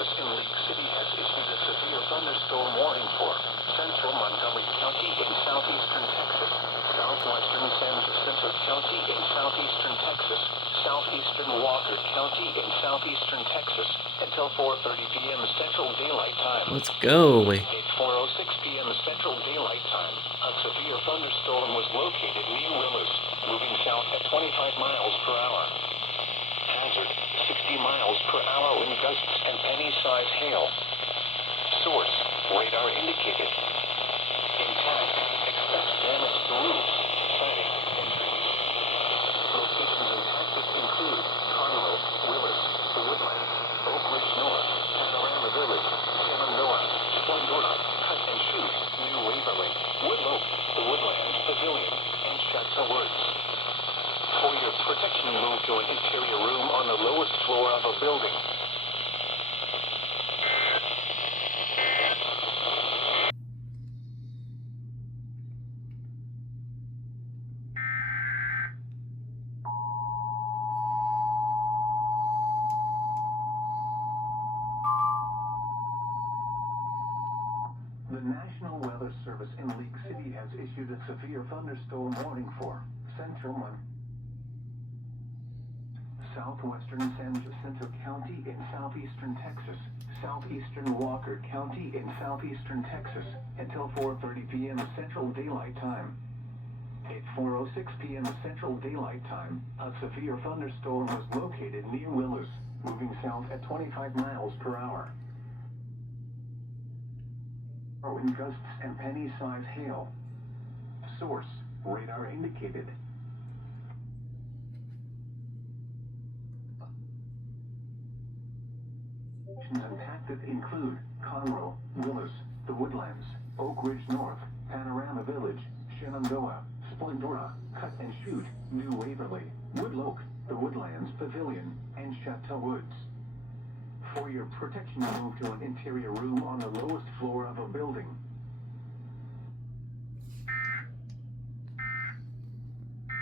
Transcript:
Service in League City has issued a severe thunderstorm warning for central Montgomery County in southeastern Texas, southwestern San Jacinto County in southeastern Texas, southeastern Walker County in southeastern Texas, until 4:30 p.m. Central Daylight Time. Let's go. At 4:06 p.m. Central Daylight Time, a severe thunderstorm was located near Willis, moving south at 25 miles per hour. Hazard, 60 miles per hour wind gusts and penny-sized hail. Source, radar indicated. Intact, except damage to roofs, siding, and trees. Locations impacted include Conroe, Willis, The Woodlands, Oak Ridge North, Panorama Village, Shenandoah, Splendora, Cut and Shoot, New Waverly, Woodlope, The Woodlands Pavilion, and Chateau Woods. For your protection, move to an interior room on the lowest floor of a building. The National Weather Service in League City has issued a severe thunderstorm warning for central southwestern San Jacinto County in southeastern Texas, southeastern Walker County in southeastern Texas, until 4:30 p.m. Central Daylight Time. At 4:06 p.m. Central Daylight Time, a severe thunderstorm was located near Willis, moving south at 25 miles per hour. Wind gusts and penny-sized hail. Source, radar indicated. Impacted include Conroe, Willis, The Woodlands, Oak Ridge North, Panorama Village, Shenandoah, Splendora, Cut and Shoot, New Waverly, Woodlope, The Woodlands Pavilion, and Chateau Woods. For your protection, move to an interior room on the lowest floor of a building.